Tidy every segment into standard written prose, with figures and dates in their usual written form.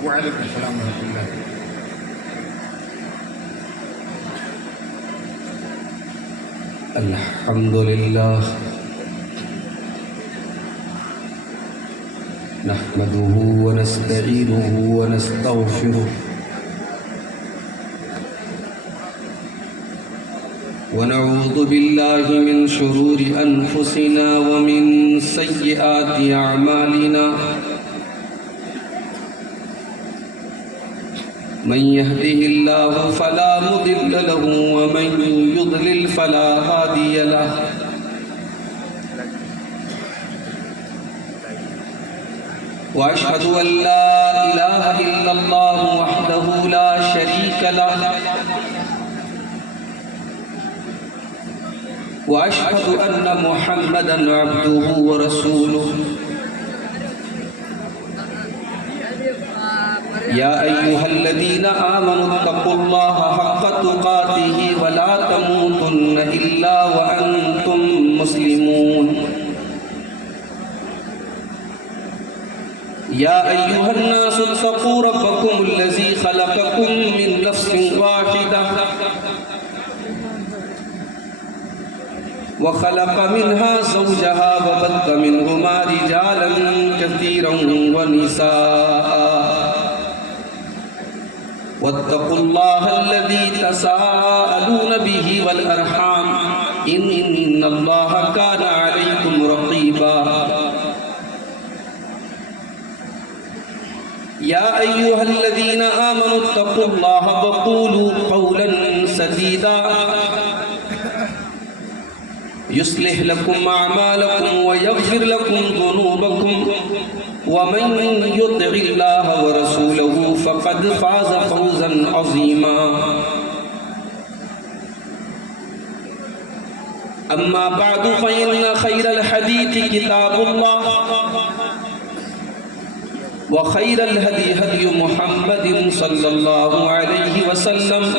وعلیکم السلام ورحمۃ اللہ۔ الحمد لله نحمده ونستعينه ونستغفره ونعوذ بالله من شرور أنفسنا ومن سيئات أعمالنا من يهده الله فلا مضل له ومن يضلل فلا هادي له وأشهد أن لا إله إلا الله وحده لا شريك له وأشهد أن محمدًا عبده ورسوله يا أيها الذين آمنوا اتقوا الله حق تقاته ولا تموتن إلا وأنتم مسلمون يا أيها الناس اتقوا ربكم الذي خلقكم من نفس واحدة وخلق منها زوجها وبث منهما رجالا كثيرا ونساء واتقوا الله الذي تساءلون به والأرحام إن الله كان عليكم رقيبا يا أيها الذين آمنوا اتقوا الله وقولوا قولا سديدا يصلح لكم أعمالكم ويغفر لكم ذنوبكم ومن يطع الله ورسوله فقد فاز فوزا عظيما أما بعد فإن خير الحديث كتاب الله وخير الهدي هدي محمد صلى الله عليه وسلم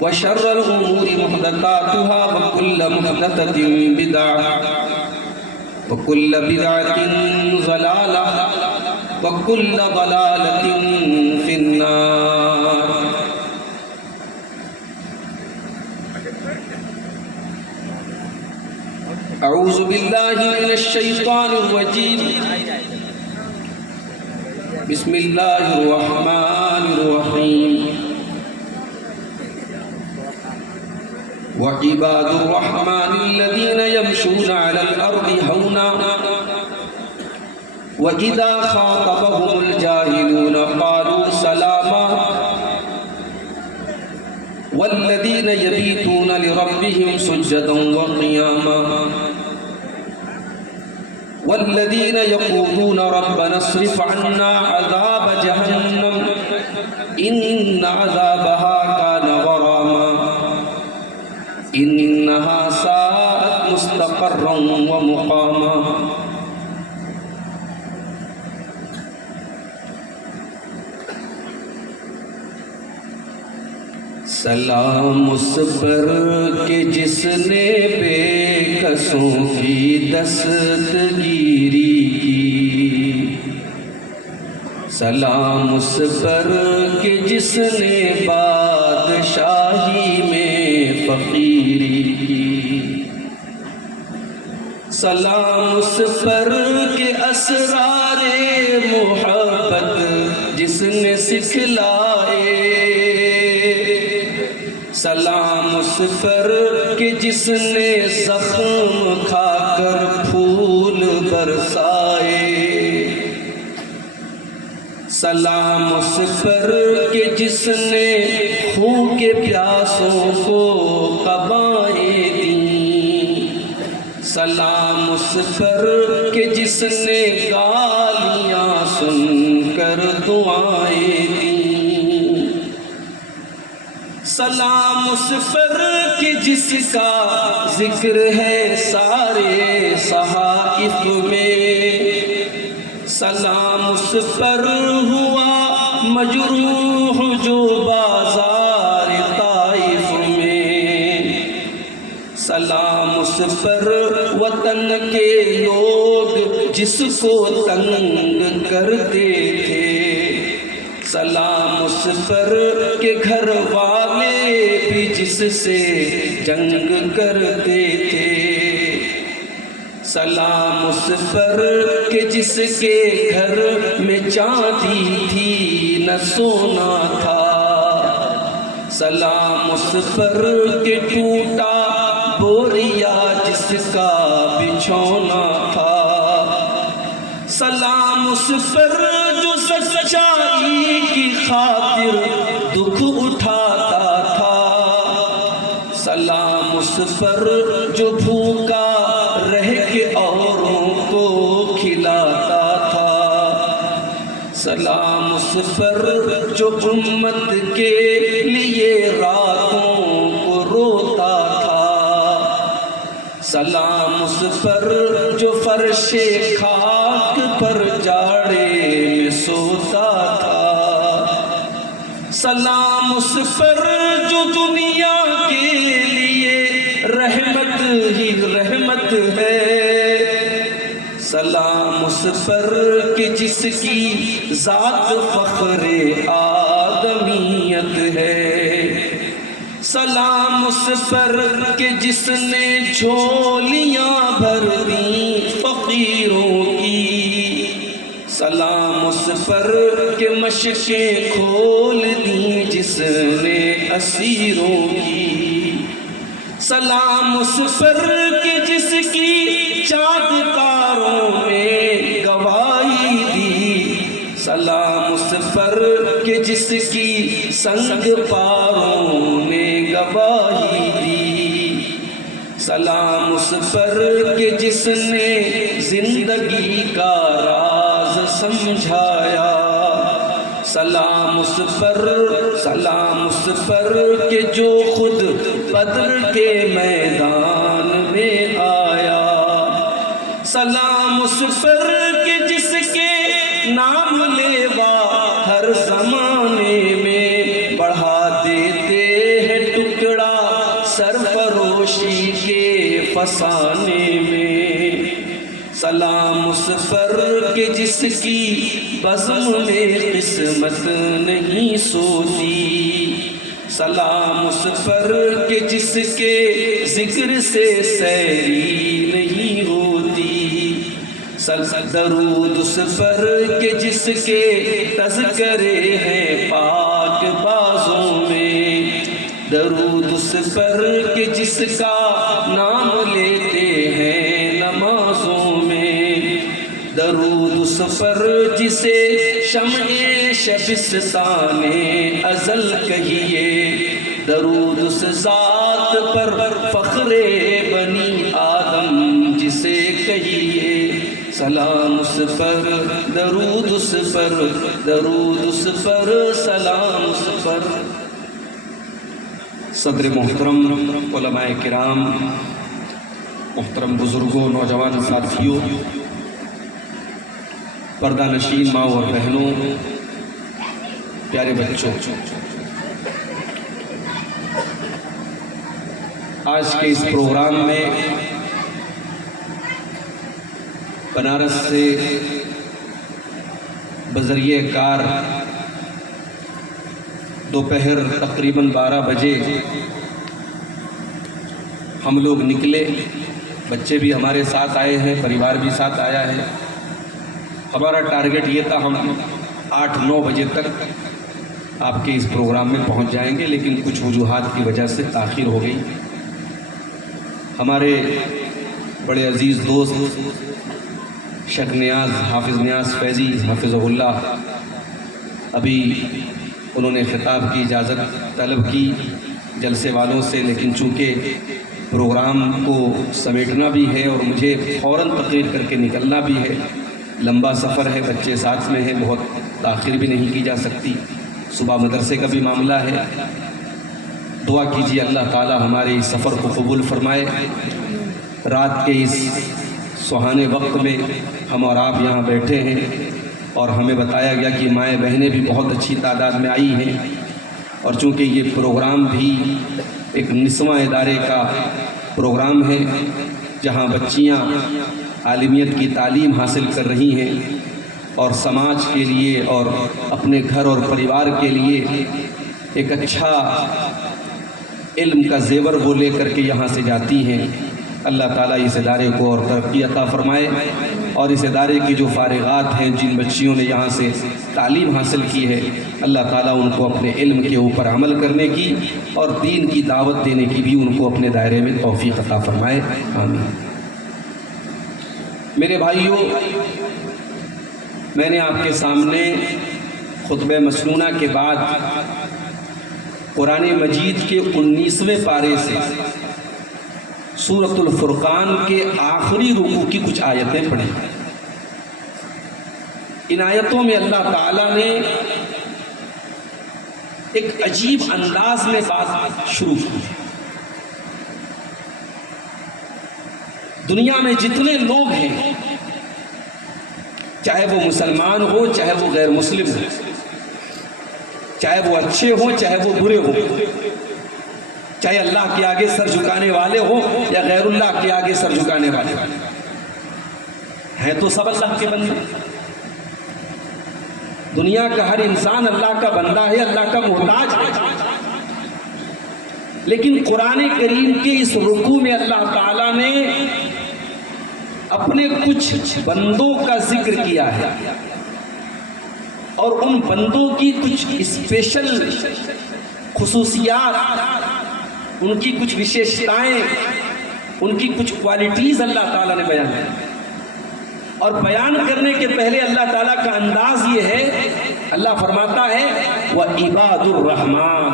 وشر الأمور محدثاتها وكل محدثة بدعة وكل بدعة ضلالة وكل ضلالة في النار أعوذ بالله من الشيطان الرجيم بسم الله الرحمن الرحيم وعباد الرحمن الذين يمشون على الأرض هونا وإذا خاطبهم الجاهلون قالوا سلاما والذين يبيتون لربهم سجدا وقياما والذين يقولون ربنا اصرف عنا عذاب جهنم إن عذابها كان غراما إنها ساءت مستقرا ومقاما سلام اس پر کہ جس نے بے کسوں کی دستگیری کی سلام اس پر کہ جس نے بادشاہی میں فقیری کی سلام اس پر کہ اسرار محبت جس نے سکھلائے سلام اس پر کہ جس نے زخم کھا کر پھول برسائے سلام اس پر کہ جس نے خون کے پیاسوں کو قبائیں دیں سلام اس پر کہ جس نے گالیاں سن کر دعائیں دیں سلام اس پر کہ جس کا ذکر ہے سارے صحائف میں سلام اس پر ہوا مجروح جو بازار طائف میں سلام اس پر وطن کے لوگ جس کو تنگ کرتے تھے، سلام اس پر کہ گھر والے بھی جس سے جنگ کرتے تھے، سلام اس پر کہ جس کے گھر میں چاندی تھی نہ سونا تھا، سلام اس پر کہ ٹوٹا بوریا جس کا بچھونا تھا، سلام اس پر جو سچائی کی خاطر دکھ اٹھاتا تھا، سلام اس پر جو بھوکا رہ کے اوروں کو کھلاتا تھا، سلام اس پر جو امت کے لیے راتوں کو روتا تھا، سلام اس پر جو فرش خاک پر جاڑے میں سوتا تھا، سلام اس پر جو دنیا کے لیے رحمت ہی رحمت ہے، سلام اس پر کہ جس کی ذات فخر آدمیت ہے، سلام اس پر کہ جس نے جھولیاں بھر دیں فقیروں کی، سلام اس پر کہ مشقیں کھول دیں جس نے اسیروں کی، سلام اس پر کہ جس کی چاند تاروں نے گواہی دی، سلام اس پر کہ جس کی سنگ پاروں نے گواہی دی، سلام اس پر کہ جس نے زندگی کا راز سمجھایا، سلام اس پر کہ جو خود بدر کے میدان میں آیا، سلام اس پر کہ جس کے نام لیوا ہر زمانے میں بڑھا دیتے ہیں ٹکڑا سرفروشی کے فسانے میں، سلام اس پر کہ جس کی بزم میں قسمت نہیں سوتی، سلام اس پر کہ جس کے ذکر سے سیری نہیں ہوتی، درود اس پر کہ جس کے تذکرے ہیں پاک بازوں میں، درود اس پر کہ جس کا نام لیتے ہیں نمازوں میں، درود اس پر جسے شمع شبستان ازل کہیے، درود اس ذات پر فخر بنی آدم جسے کہیے، سلام اس پر درود اس پر درود اس پر سلام اس پر۔ صدر محترم، علماء کرام، محترم بزرگوں، نوجوان ساتھیوں، پردہ نشین ماں اور بہنوں، پیارے بچوں، آج کے اس پروگرام میں بنارس سے بذریعہ کار دوپہر تقریباً 12 بجے ہم لوگ نکلے، بچے بھی ہمارے ساتھ آئے ہیں، پریوار بھی ساتھ آیا ہے۔ ہمارا ٹارگٹ یہ تھا ہم 8-9 بجے تک آپ کے اس پروگرام میں پہنچ جائیں گے، لیکن کچھ وجوہات کی وجہ سے تاخیر ہو گئی۔ ہمارے بڑے عزیز دوست شیخ نیاز، حافظ نیاز فیضی حافظہ اللہ، ابھی انہوں نے خطاب کی اجازت طلب کی جلسے والوں سے، لیکن چونکہ پروگرام کو سمیٹنا بھی ہے اور مجھے فوراً تقریر کر کے نکلنا بھی ہے، لمبا سفر ہے، بچے ساتھ میں ہیں، بہت تاخیر بھی نہیں کی جا سکتی، صبح مدرسے کا بھی معاملہ ہے۔ دعا کیجیے اللہ تعالی ہمارے اس سفر کو قبول فرمائے۔ رات کے اس سہانے وقت میں ہم اور آپ یہاں بیٹھے ہیں اور ہمیں بتایا گیا کہ مائیں بہنیں بھی بہت اچھی تعداد میں آئی ہیں، اور چونکہ یہ پروگرام بھی ایک نسواں ادارے کا پروگرام ہے جہاں بچیاں عالمیت کی تعلیم حاصل کر رہی ہیں اور سماج کے لیے اور اپنے گھر اور پریوار کے لیے ایک اچھا علم کا زیور وہ لے کر کے یہاں سے جاتی ہیں۔ اللہ تعالیٰ اس ادارے کو اور ترقی عطا فرمائے، اور اس ادارے کی جو فارغات ہیں، جن بچیوں نے یہاں سے تعلیم حاصل کی ہے، اللہ تعالیٰ ان کو اپنے علم کے اوپر عمل کرنے کی اور دین کی دعوت دینے کی بھی ان کو اپنے دائرے میں توفیق عطا فرمائے، آمین۔ میرے بھائیوں، میں نے آپ کے سامنے خطبہ مسنونہ کے بعد قرآن مجید کے 19ویں پارے سے سورۃ الفرقان کے آخری رکوع کی کچھ آیتیں پڑھی۔ ان آیتوں میں اللہ تعالیٰ نے ایک عجیب انداز میں بات شروع کی۔ دنیا میں جتنے لوگ ہیں، چاہے وہ مسلمان ہو چاہے وہ غیر مسلم ہو، چاہے وہ اچھے ہوں چاہے وہ برے ہوں، چاہے اللہ کے آگے سر جھکانے والے ہوں یا غیر اللہ کے آگے سر جھکانے والے ہیں، تو سب اللہ کے بندے۔ دنیا کا ہر انسان اللہ کا بندہ ہے، اللہ کا محتاج ہے، لیکن قرآن کریم کے اس رکوع میں اللہ تعالیٰ نے اپنے کچھ بندوں کا ذکر کیا ہے، اور ان بندوں کی کچھ اسپیشل خصوصیات، ان کی کچھ وشیشتائیں، ان کی کچھ کوالٹیز اللہ تعالیٰ نے بیان کی۔ اور بیان کرنے کے پہلے اللہ تعالیٰ کا انداز یہ ہے، اللہ فرماتا ہے وَعِبَادُ الرَّحْمَانِ،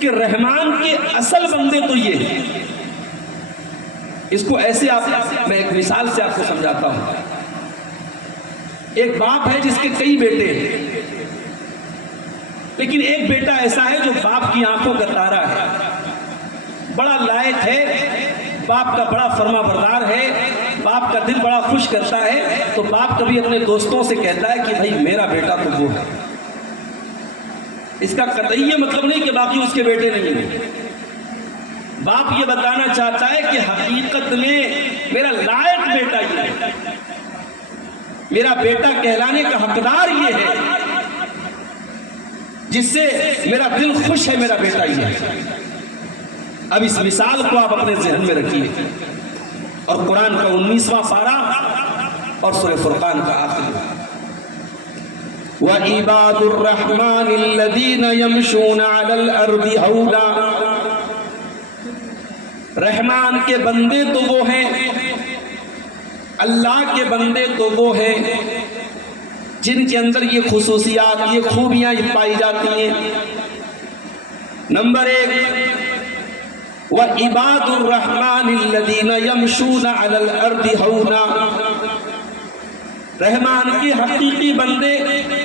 کہ رحمان کے اصل بندے تو یہ ہیں۔ اس کو ایسے میں ایک مثال سے آپ کو سمجھاتا ہوں۔ ایک باپ ہے جس کے کئی بیٹے ہیں، لیکن ایک بیٹا ایسا ہے جو باپ کی آنکھوں کا تارا ہے، بڑا لائق ہے، باپ کا بڑا فرما بردار ہے، باپ کا دل بڑا خوش کرتا ہے، تو باپ کبھی اپنے دوستوں سے کہتا ہے کہ بھائی میرا بیٹا تو وہ ہے۔ اس کا قطعی یہ مطلب نہیں کہ باقی اس کے بیٹے نہیں ہیں، باپ یہ بتانا چاہتا ہے کہ حقیقت میں میرا لائق بیٹا یہ ہے، میرا بیٹا کہلانے کا حقدار یہ ہے، جس سے میرا دل خوش ہے، میرا بیٹا یہ ہے۔ اب اس مثال کو آپ اپنے ذہن میں رکھیے، اور قرآن کا 19واں پارہ اور سورہ فرقان کا آخری۔ وَعِبَادُ الرَّحْمَنِ الَّذِينَ يَمْشُونَ عَلَى الْأَرْضِ هَوْنًا، رحمان کے بندے تو وہ ہیں، اللہ کے بندے تو وہ ہیں جن کے اندر یہ خصوصیات، یہ خوبیاں پائی جاتی ہیں۔ نمبر 1، وَعِبَادُ الرَّحْمَنِ الَّذِينَ يَمْشُونَ عَلَى الْأَرْضِ هَوْنًا، رحمان کے حقیقی بندے،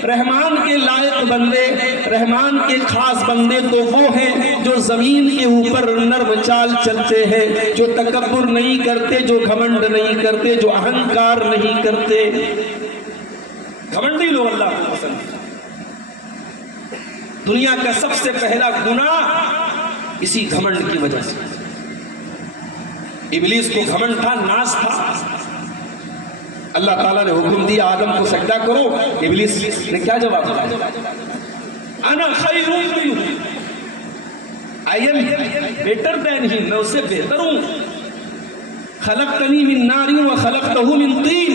رحمان کے لائق بندے، رحمان کے خاص بندے تو وہ ہیں جو زمین کے اوپر نرم چال چلتے ہیں، جو تکبر نہیں کرتے، جو گھمنڈ نہیں کرتے، جو اہنکار نہیں کرتے۔ گھمنڈی لوگ اللہ کو پسند ہیں۔ دنیا کا سب سے پہلا گناہ اسی گھمنڈ کی وجہ سے۔ ابلیس کو گھمنڈ تھا، ناز تھا۔ اللہ تعالیٰ نے حکم دیا آدم کو سجدہ کرو، ابلیس نے کیا جواب دیا؟ انا خیر منہ، I am better than him، میں اس سے بہتر ہوں۔ خلقتنی من نار وخلقتہ من طین،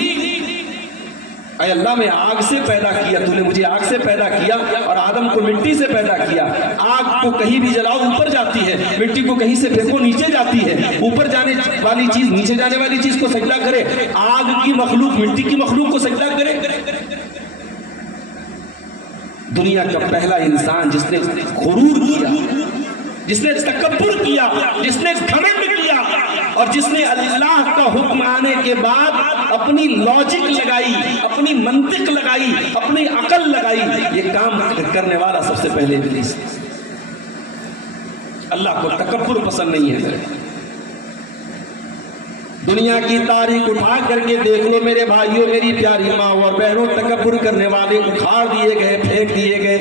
اے اللہ میں آگ سے پیدا کیا، تو نے مجھے آگ سے پیدا کیا اور آدم کو مٹی سے پیدا کیا۔ آگ کو کہیں بھی جلاؤ اوپر جاتی ہے، مٹی کو کہیں سے پھینکو نیچے جاتی ہے، اوپر جانے والی چیز نیچے جانے والی چیز کو سجدہ کرے، آگ کی مخلوق مٹی کی مخلوق کو سجدہ کرے۔ دنیا کا پہلا انسان جس نے غرور کیا، جس نے تکبر کیا، جس نے گھمنڈ کیا، اور جس نے اللہ کا حکم آنے کے بعد اپنی لاجک لگائی، اپنی منطق لگائی، اپنی عقل لگائی، یہ کام کرنے والا سب سے پہلے ابلیس۔ اللہ کو تکبر پسند نہیں ہے۔ دنیا کی تاریخ اٹھا کر کے دیکھ لو میرے بھائیوں، میری پیاری ماں اور بہنوں، تکبر کرنے والے اکھاڑ دیے گئے، پھینک دیے گئے۔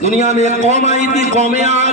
دنیا میں ایک قوم آئی تھی، قوم عاد۔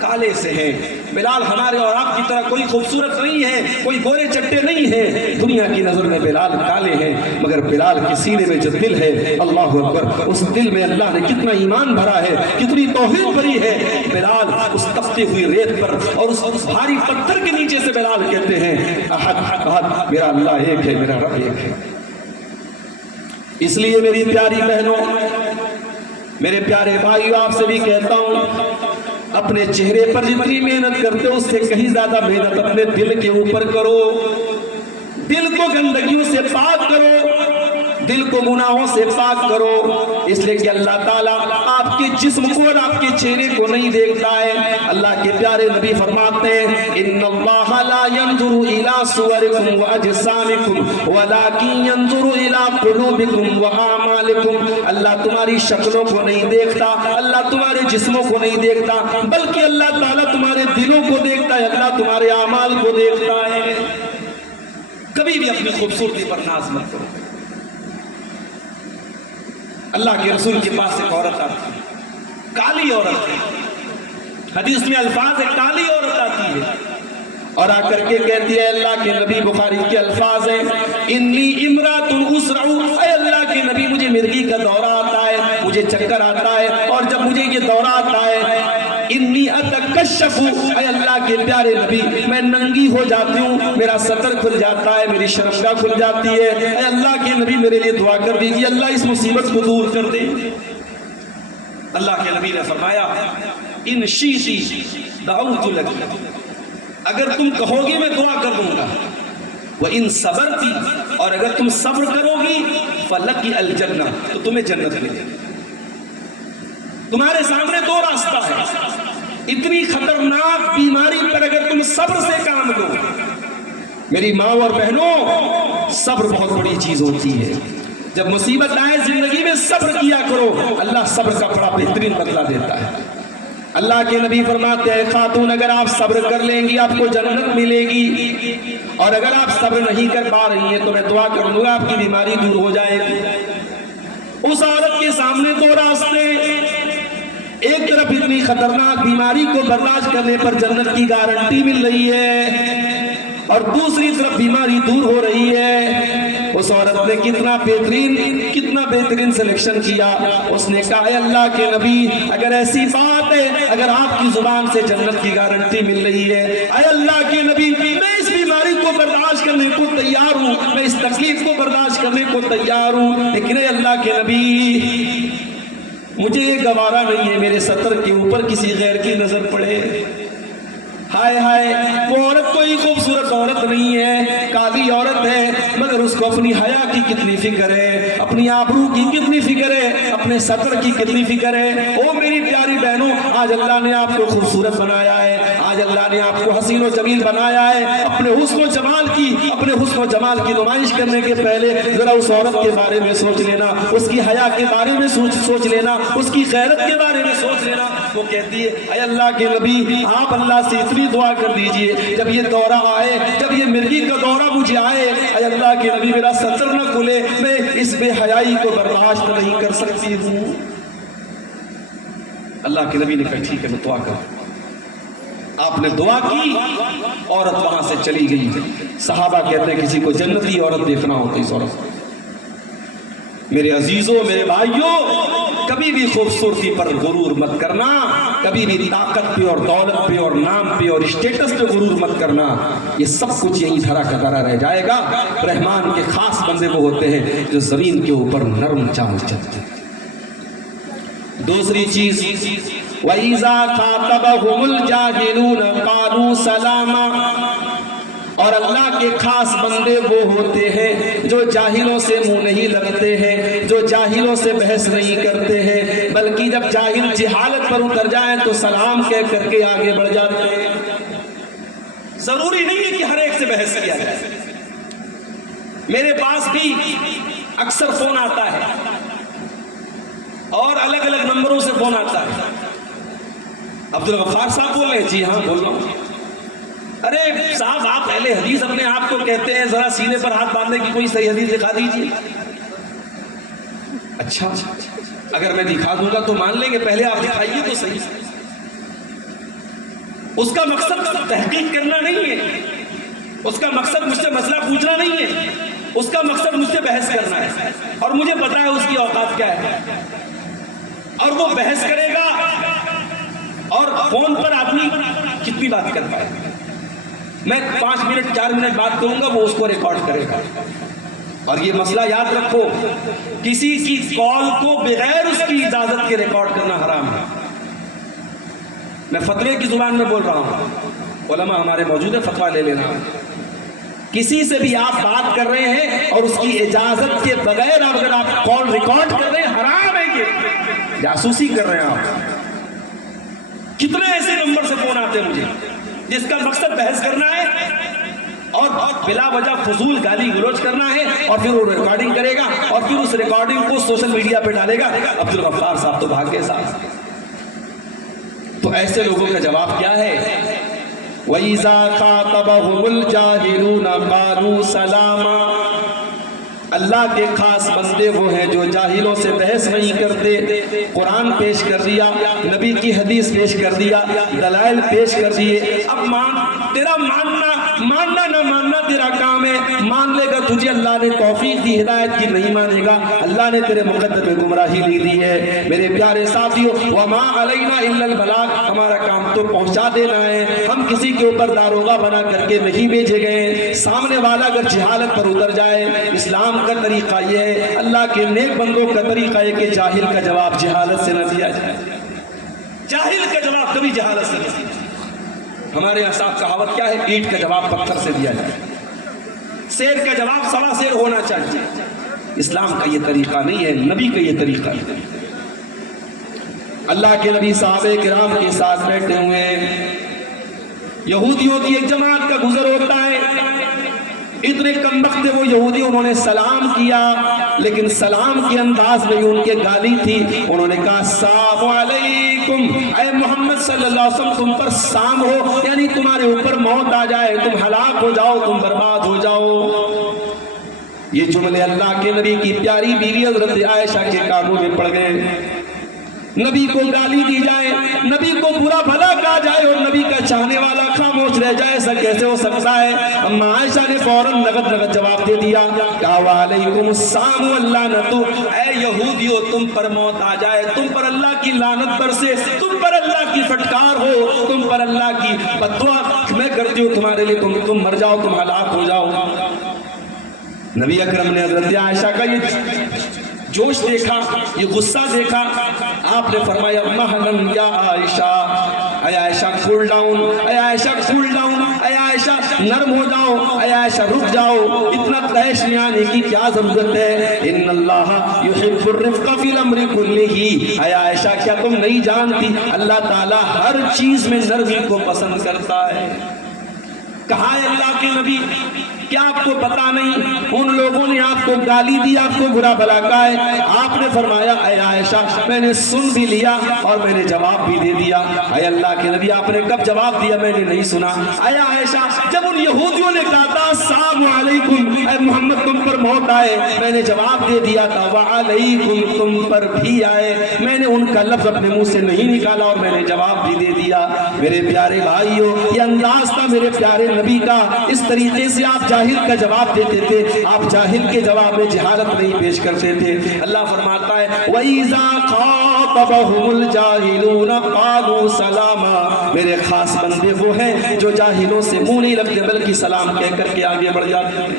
کالے سے ہیں. بلال ہمارے اور آپ کی طرح کوئی خوبصورت نہیں ہے, کوئی گورے چٹے نہیں ہیں. دنیا کی نظر میں بلال کالے ہیں, مگر بلال کے سینے میں جو دل ہے, اللہ اکبر, اس دل میں اللہ نے کتنا ایمان بھرا ہے, کتنی توحید بھری ہے. بلال اس تپتی ہوئی ریت پر اور اس بھاری پتھر کے نیچے سے بلال کہتے ہیں احد احد, میرا اللہ ایک ہے, میرا رب ایک ہے. اس لیے میری پیاری بہنوں, میرے پیارے بھائیو, آپ سے بھی کہتا ہوں, اپنے چہرے پر جتنی محنت کرتے ہو اس سے کہیں زیادہ محنت اپنے دل کے اوپر کرو. دل کو گندگیوں سے پاک کرو, دل کو گناہوں سے پاک کرو. اس لیے کہ اللہ تعالیٰ آپ کے جسم کو اور آپ کے چہرے کو نہیں دیکھتا ہے. اللہ کے پیارے نبی فرماتے ہیں ان اللہ لا ينظر الى صورکم واجسامکم ولکن ينظر الى قلوبکم واعمالکم. اللہ تمہاری شکلوں کو نہیں دیکھتا, اللہ تمہارے جسموں کو نہیں دیکھتا, بلکہ اللہ تعالیٰ تمہارے دلوں کو دیکھتا ہے, اللہ تمہارے اعمال کو دیکھتا ہے. کبھی بھی اپنی خوبصورتی پر ناز مت کرو. اللہ کے رسول کے پاس ایک عورت آتی ہے, کالی عورت ہے. حدیث میں الفاظ ہے کالی عورت آتی ہے اور آ کر کے کہتی ہے, اللہ کے نبی, بخاری کے الفاظ ہیں انی امرات اسرع, اے اللہ کے نبی مجھے مرگی کا دورہ آتا ہے, مجھے چکر آتا ہے, اور جب مجھے یہ دورہ آتا ہے انی اتکشف, اے اللہ کے پیارے نبی میں ننگی ہو جاتی ہوں, میرا سطر کھل جاتا ہے, میری شرمگاہ کھل جاتی ہے. اے اللہ کے نبی میرے لیے دعا کر دیجیے, اللہ اس مصیبت کو دور کر دے. اللہ کے نبی نے فرمایا ان شیشی دعوت لک, اگر تم کہو گی میں دعا کر دوں گا. وَإِن صَبَرْتِ, اور اگر تم صبر کرو گی فَلَكِ الْجَنَّةِ, تو تمہیں جنت ملے. تمہارے سامنے دو راستہ ہے. اتنی خطرناک بیماری پر اگر تم صبر سے کام لو, میری ماں اور بہنوں, صبر بہت بڑی چیز ہوتی ہے. جب مصیبت آئے زندگی میں صبر کیا کرو, اللہ صبر کا بڑا بہترین بدلہ دیتا ہے. اللہ کے نبی فرماتے ہیں خاتون اگر آپ صبر کر لیں گی آپ کو جنت ملے گی, اور اگر آپ صبر نہیں کر پا رہی ہیں تو میں دعا کروں گا آپ کی بیماری دور ہو جائے گی. اس عورت کے سامنے دو راستے, ایک طرف اتنی خطرناک بیماری کو برداشت کرنے پر جنت کی گارنٹی مل رہی ہے, اور دوسری طرف بیماری دور ہو رہی ہے. اس عورت نے کتنا بہترین سلیکشن کیا. اس نے کہا اے اللہ کے نبی اگر ایسی بات ہے, اگر آپ کی زبان سے جنت کی گارنٹی مل رہی ہے, اے اللہ کے نبی میں اس بیماری کو برداشت کرنے کو تیار ہوں, میں اس تکلیف کو برداشت کرنے کو تیار ہوں, لیکن اے اللہ کے نبی مجھے یہ گوارا نہیں ہے میرے سطر کے اوپر کسی غیر کی نظر پڑے. ہائے ہائے, وہ عورت کوئی خوبصورت عورت نہیں ہے, کالی عورت ہے, مگر اس کو اپنی حیا کی کتنی فکر ہے, اپنی آبرو کی کتنی فکر ہے, اپنے سطر کی کتنی فکر ہے. او میری پیاری بہنوں, آج اللہ نے آپ کو خوبصورت بنایا ہے, آج اللہ نے آپ کو حسین و جمیل بنایا ہے. اپنے حسن و جمال کی نمائش کرنے کے پہلے ذرا اس عورت کے بارے میں سوچ لینا, اس کی حیا کے بارے میں سوچ لینا, اس کی غیرت کے بارے میں سوچ لینا. وہ کہتی ہے اے اللہ کے نبی آپ اللہ سے اتنی دعا کر دیجئے, جب یہ دورہ آئے, جب یہ مرگی کا دورہ مجھے آئے, اے اللہ کے نبی میرا سطر نہ کھلے, میں اس بے حیائی کو برداشت نہیں کر سکتی ہوں. اللہ کے نبی نے کہا ٹھیک ہے میں دعا کروں. آپ نے دعا کی, عورت وہاں سے چلی گئی. صحابہ کہتے ہیں کسی کو جنتی عورت دیکھنا ہوتا اس عورت. میرے عزیزوں, میرے بھائیوں, کبھی بھی خوبصورتی پر غرور مت کرنا, کبھی بھی طاقت پہ اور دولت پہ اور نام پہ اور اسٹیٹس پہ غرور مت کرنا. یہ سب کچھ یہیں دھرا کا دھرا رہ جائے گا. رحمان کے خاص بندے وہ ہوتے ہیں جو زمین کے اوپر نرم چال چلتے ہیں. دوسری چیز وَإِذَا خَاطَبَهُمُ الْجَاهِلُونَ قَالُوا سَلَامًا, اور اللہ کے خاص بندے وہ ہوتے ہیں جو جاہلوں سے منہ نہیں لگتے ہیں, جو جاہلوں سے بحث نہیں کرتے ہیں, بلکہ جب جاہل جہالت پر اتر جائیں تو سلام کہہ کر کے آگے بڑھ جاتے ہیں. ضروری نہیں ہے کہ ہر ایک سے بحث کیا جائے. میرے پاس بھی اکثر فون آتا ہے اور الگ الگ نمبروں سے فون آتا ہے. عبدالغفار صاحب بول رہے ہیں؟ جی ہاں بول رہا ہوں. ارے صاحب آپ اہل حدیث اپنے آپ کو کہتے ہیں, ذرا سینے پر ہاتھ باندھنے کی کوئی صحیح حدیث دکھا دیجیے. اچھا اگر میں دکھا دوں گا تو مان لیں گے, پہلے آپ دکھائیے تو صحیح. اس کا مقصد تحقیق کرنا نہیں ہے، اس کا مقصد مجھ سے مسئلہ پوچھنا نہیں ہے، اس کا مقصد مجھ سے بحث کرنا ہے، اور مجھے پتا ہے اس کی اوقات کیا ہے، اور وہ بحث کرے گا، اور فون پر آدمی کتنی بات کر پائے، میں 5 منٹ 4 منٹ بات کروں گا، وہ اس کو ریکارڈ کرے گا۔ اور یہ مسئلہ یاد رکھو، کسی کی کال کو بغیر اس کی اجازت کے ریکارڈ کرنا حرام ہے۔ میں فتوے کی زبان میں بول رہا ہوں، علماء ہمارے موجود ہے، فتویٰ لے لینا۔ کسی سے بھی آپ بات کر رہے ہیں اور اس کی اجازت کے بغیر اگر آپ کال ریکارڈ کر رہے ہیں، حرام ہے، یہ جاسوسی کر رہے ہیں آپ۔ کتنے ایسے نمبر سے فون آتے ہیں مجھے جس کا مقصد بحث کرنا ہے اور بلا وجہ فضول گالی گلوچ کرنا ہے، اور پھر وہ ریکارڈنگ کرے گا اور پھر اس ریکارڈنگ کو سوشل میڈیا پہ ڈالے گا۔ عبدالغفار صاحب تو بھاگ گئے صاحب۔ تو ایسے لوگوں کا جواب کیا ہے؟ وَإِذَا خَاطَبَهُمُ الْجَاهِلُونَ قَالُوا سَلَامًا۔ اللہ کے خاص بندے وہ ہیں جو جاہلوں سے بحث نہیں کرتے۔ قرآن پیش کر دیا، نبی کی حدیث پیش کر دیا، دلائل پیش کر دیے، اب تیرا ماننا نہ ماننا تیرا کام ہے۔ مان لے گا تجھے اللہ نے توفیق دی، ہدایت کی، نہیں مانے گا اللہ نے تیرے مقدر میں گمراہی لی دی ہے۔ میرے پیارے ساتھیو، وَمَا عَلَيْنَا إِلَّا الْبَلَاغُ، ہمارا کام تو پہنچا دینا ہے، ہم کسی کے اوپر داروغہ بنا کر کے نہیں بھیجے گئے۔ سامنے والا اگر جہالت پر اتر جائے، اسلام کا طریقہ یہ ہے، اللہ کے نیک بندوں کا طریقہ ہے کہ جاہل کا جواب جہالت سے نہ دیا جائے، جاہل کا جواب کبھی جہالت سے نہیں دیا۔ ہمارے یہاں صاحب کہاوت کیا ہے؟ اینٹ کا جواب پتھر سے دیا جائے، شیر کا جواب سوا شیر ہونا چاہیے۔ اسلام کا یہ طریقہ نہیں ہے، نبی کا یہ طریقہ ہے۔ اللہ کے نبی صحابہ کرام کے ساتھ بیٹھے ہوئے ہیں، یہودیوں کی ایک جماعت کا گزر ہوتا ہے، اتنے کم وقت وہ یہودی، انہوں نے سلام کیا، لیکن سلام کے انداز میں ان کے گالی تھی۔ انہوں نے کہا السلام علیکم، اے محمد صلی اللہ علیہ وسلم تم پر سام ہو، یعنی تمہارے اوپر موت آ جائے، تم ہلاک ہو جاؤ، تم برباد ہو جاؤ۔ یہ جملے اللہ کے نبی کی پیاری بیوی حضرت عائشہ کے کانوں میں پڑ گئے۔ نبی کو گالی دی جائے، نبی کو برا بھلا کہا جائے اور نبی کا چاہنے والا خاموش رہ جائے، ایسا کیسے ہو سکتا ہے؟ اما عائشہ نے فوراً نغد جواب دے دیا، کہا وعلیکم السلام واللعنت، اے یہودیو تم پر موت آ جائے، تم پر اللہ کی لعنت برسے، تم پر اللہ کی فٹکار ہو، تم پر اللہ کی بددعا میں کرتی ہوں تمہارے لیے، تم مر جاؤ، تم ہلاک ہو جاؤ۔ نبی اکرم نے حضرت عائشہ کا یہ جوش دیکھا، یہ غصہ دیکھا، آپ نے فرمایا مہلن یا عائشہ، اے عائشہ کول ڈاؤن، اے عائشہ کول ڈاؤن، اے عائشہ نرم ہو جاؤ، اے عائشہ رک جاؤ، اتنا تیش نہیں آنے کی کیا ضرورت ہے؟ ان اللہ یحب الرفق فی الامر کلہ، اے عائشہ کیا تم نہیں جانتی اللہ تعالیٰ ہر چیز میں نرمی کو پسند کرتا ہے؟ کہا ہے اللہ کے نبی، کیا آپ کو پتا نہیں ان لوگوں نے آپ کو گالی دی، آپ کو برا بھلا کہا ہے؟ آپ نے فرمایا اے عائشہ میں نے سن بھی لیا اور میں نے جواب بھی دے دیا۔ اے اللہ کے نبی آپ نے کب جواب دیا؟ میں نے نہیں سنا۔ اے عائشہ جب ان یہودیوں نے کہا تھا السلام علیکم، اے محمد تم پر موت آئے، میں نے جواب دے دیا تھا وعلیکم تم پر بھی آئے، میں نے ان کا لفظ اپنے منہ سے نہیں نکالا اور میں نے جواب بھی دے دیا۔ میرے پیارے بھائیو، یہ انداز تھا میرے پیارے نبی کا، اس طریقے سے آپ جاہل کا جواب دیتے تھے، آپ جاہل کے جواب میں جہالت نہیں پیش کرتے تھے۔ اللہ فرماتا ہے وَإِذَا خَاطَبَهُمُ الْجَاهِلُونَ قَالُوا سَلَامًا، میرے خاص بندے وہ ہیں جو جاہلوں سے منہ نہیں لگتے بلکہ سلام کہہ کر کے آگے بڑھ جاتے ہیں۔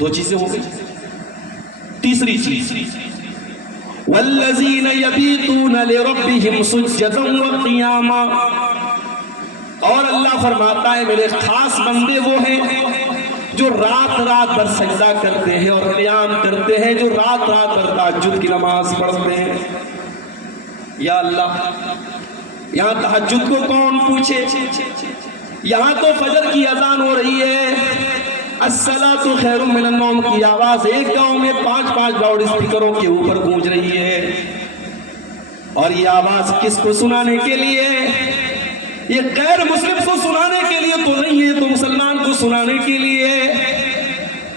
دو چیزیں ہو گئی، تیسری چیز وَالَّذِينَ يَبِيتُونَ لِرَبِّهِمْ سُجَّدًا وَقِيَامًا، اور اللہ فرماتا ہے میرے خاص بندے وہ ہیں جو رات رات بھر سجدہ کرتے ہیں اور قیام کرتے ہیں، جو رات رات بھر تہجد کی نماز پڑھتے ہیں۔ یا اللہ، یہاں تہجد کو کون پوچھے؟ یہاں تو فجر کی اذان ہو رہی ہے، الصلاۃ خیر من النوم کی آواز ایک گاؤں میں 5 لاؤڈ اسپیکروں کے اوپر گونج رہی ہے، اور یہ آواز کس کو سنانے کے لیے؟ یہ غیر مسلم کو سنانے کے لیے تو نہیں ہے، تو مسلمان کو سنانے کے لیے۔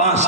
5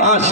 5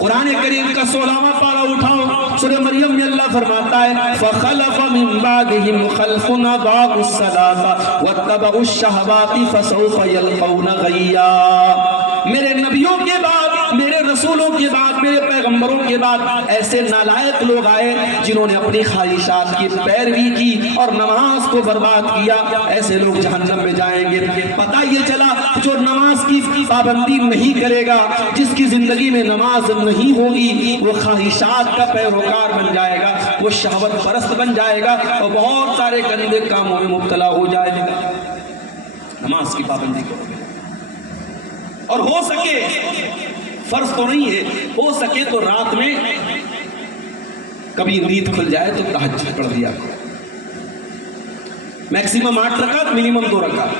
قرآن کریم کا 16واں پارہ اٹھاؤ، سورہ مریم میں اللہ فرماتا ہے فَخَلَفَ مِن بَعْدِهِمْ خَلْفٌ أَضَاعُوا الصَّلَاةَ وَاتَّبَعُوا الشَّهَوَاتِ فَسَوْفَ يَلْقَوْنَ غَيًّا۔ میرے نبیوں کے بعد، میرے رسولوں کے بعد، میرے پیغمبروں کے بعد ایسے نالائق لوگ آئے جنہوں نے اپنی خواہشات کی پیروی کی اور نماز کو برباد کیا، ایسے لوگ جہنم میں جائیں گے۔ پتہ یہ چلا جو نماز کی پابندی نہیں کرے گا، جس کی زندگی میں نماز نہیں ہوگی، وہ خواہشات کا پیروکار بن جائے گا، وہ شہوت پرست بن جائے گا اور بہت سارے گندے کاموں میں مبتلا ہو جائے گا۔ نماز کی پابندی کرو گے، اور ہو سکے، فرض تو نہیں ہے، ہو سکے تو رات میں کبھی نیند کھل جائے تو تہجد پڑھ دیا کرو۔ میکسیمم 8 رکعت، منیمم 2 رکعت،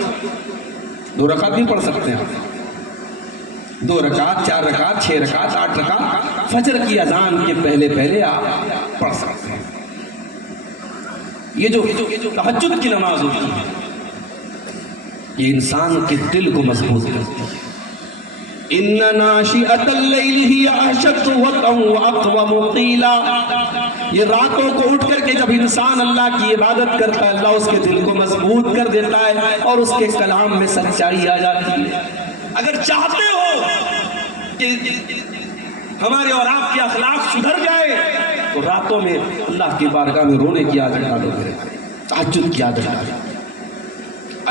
2 رکعت بھی پڑھ سکتے ہیں، 2 رکعت، 4 رکعت، 6 رکعت، 8 رکعت فجر کی اذان کے پہلے پہلے آپ پڑھ سکتے ہیں۔ یہ جو تہجد کی نماز ہوتی ہے یہ انسان کے دل کو مضبوط کرتی ہے۔ ان ناشئۃ اللیل ہی اشد وطئا واقوم قیلا، یہ راتوں کو اٹھ کر کے جب انسان اللہ کی عبادت کرتا ہے، اللہ اس کے دل کو مضبوط کر دیتا ہے اور اس کے کلام میں سچائی آ جاتی ہے۔ اگر چاہتے ہو کہ ہمارے اور آپ کے اخلاق سدھر جائے تو راتوں میں اللہ کی بارگاہ میں رونے کی عادت ڈالو، تہجد کی عادت ڈالو۔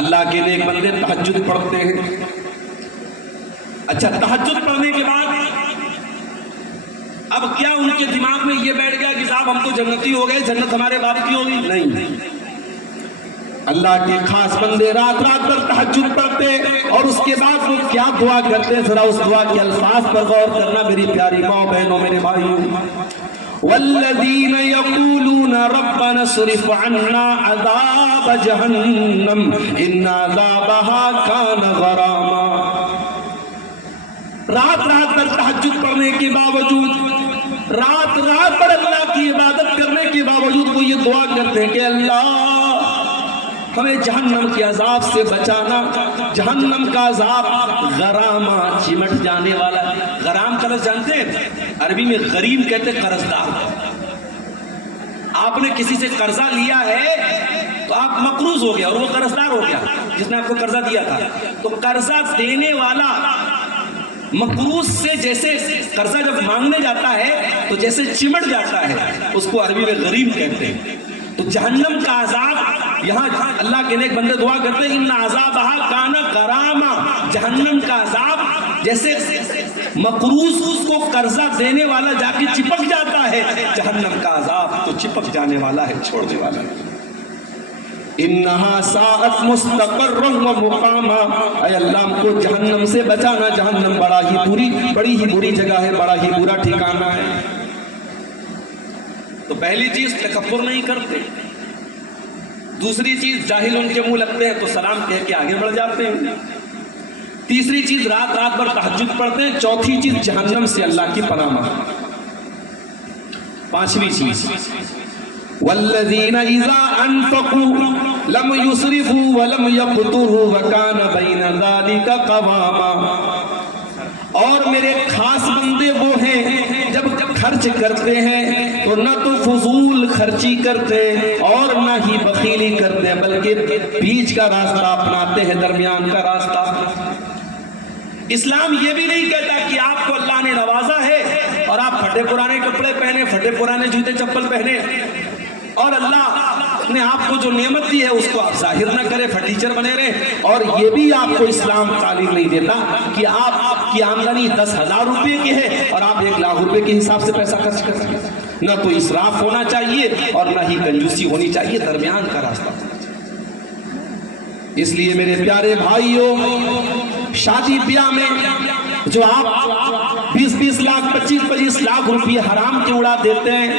اللہ کے نیک بندے تہجد پڑھتے ہیں۔ اچھا، تہجد پڑھنے کے بعد اب کیا ان کے دماغ میں یہ بیٹھ گیا کہ صاحب ہم تو جنتی ہو گئے، جنت ہمارے بارے کی ہوگی؟ نہیں، اللہ کے خاص بندے رات رات بھر تہجد پڑھتے اور اس کے بعد وہ کیا دعا کرتے ہیں، ذرا اس دعا کے الفاظ پر غور کرنا میری پیاری ماں بہنوں، میرے بھائیوں۔ والذین یقولون ربنا اصرف عنا عذاب جہنم ان عذابها کان غراما۔ رات رات پر تہجد پڑھنے کے باوجود، رات رات پر اللہ کی عبادت کرنے کے باوجود وہ یہ دعا کرتے ہیں کہ اللہ ہمیں جہنم کے عذاب سے بچانا۔ جہنم کا عذاب غرامہ، چمٹ جانے والا۔ غرام کا لفظ جانتے ہیں؟ عربی میں غریم کہتے ہیں قرض دار۔ آپ نے کسی سے قرضہ لیا ہے تو آپ مقروض ہو گیا اور وہ قرض دار ہو گیا جس نے آپ کو قرضہ دیا تھا۔ تو قرضہ دینے والا مقروض سے جیسے قرضہ جب مانگنے جاتا ہے تو جیسے چمٹ جاتا ہے، اس کو عربی میں غریم کہتے ہیں۔ تو جہنم کا عذاب، یہاں اللہ کے نیک بندے دعا کرتے ہیں ان عذابها کان غراما، جہنم کا عذاب جیسے مقروض اس کو قرضہ دینے والا جا کے چپک جاتا ہے، جہنم کا عذاب تو چپک جانے والا ہے، چھوڑنے والا ہے۔ انہا ساعت مستقر و مقاما، اے اللہ ہم کو جہنم سے بچانا، جہنم بڑی ہی بری جگہ ہے، بڑا ہی برا ٹھکانہ ہے۔ تو پہلی چیز تکبر نہیں کرتے، دوسری چیز جاہل ان کے منہ لگتے ہیں تو سلام کہہ کے آگے بڑھ جاتے ہیں، تیسری چیز رات رات بھر تہجد پڑھتے ہیں، چوتھی چیز جہنم سے اللہ کی پناہ مانگتے ہیں، پانچویں چیز والذین اذا انفقوا لم یسرفوا ولم یقتروا وکان بین ذلک قواما۔ اور میرے خاص بندے وہ ہیں جب خرچ کرتے ہیں تو نہ تو فضول خرچی کرتے اور نہ ہی بخیلی کرتے، بلکہ بیچ کا راستہ اپناتے ہیں، درمیان کا راستہ۔ اسلام یہ بھی نہیں کہتا کہ آپ کو اللہ نے نوازا ہے اور آپ پھٹے پرانے کپڑے پہنے، پھٹے پرانے جوتے چپل پہنے، اور اللہ نے آپ کو جو نعمت دی ہے اس کو آپ ظاہر نہ کرے، فرنیچر بنے رہے۔ اور یہ بھی آپ کو اسلام تعلیم نہیں دیتا کہ آپ کی آمدنی 10,000 روپے کی ہے اور آپ 1,00,000 روپے کے حساب سے پیسہ خرچ کر سکیں۔ نہ تو اسراف ہونا چاہیے اور نہ ہی کنجوسی ہونی چاہیے، درمیان کا راستہ۔ اس لیے میرے پیارے بھائیوں، شادی بیاہ میں جو آپ 20-20 لاکھ 25-25 لاکھ روپے حرام کے اڑا دیتے ہیں،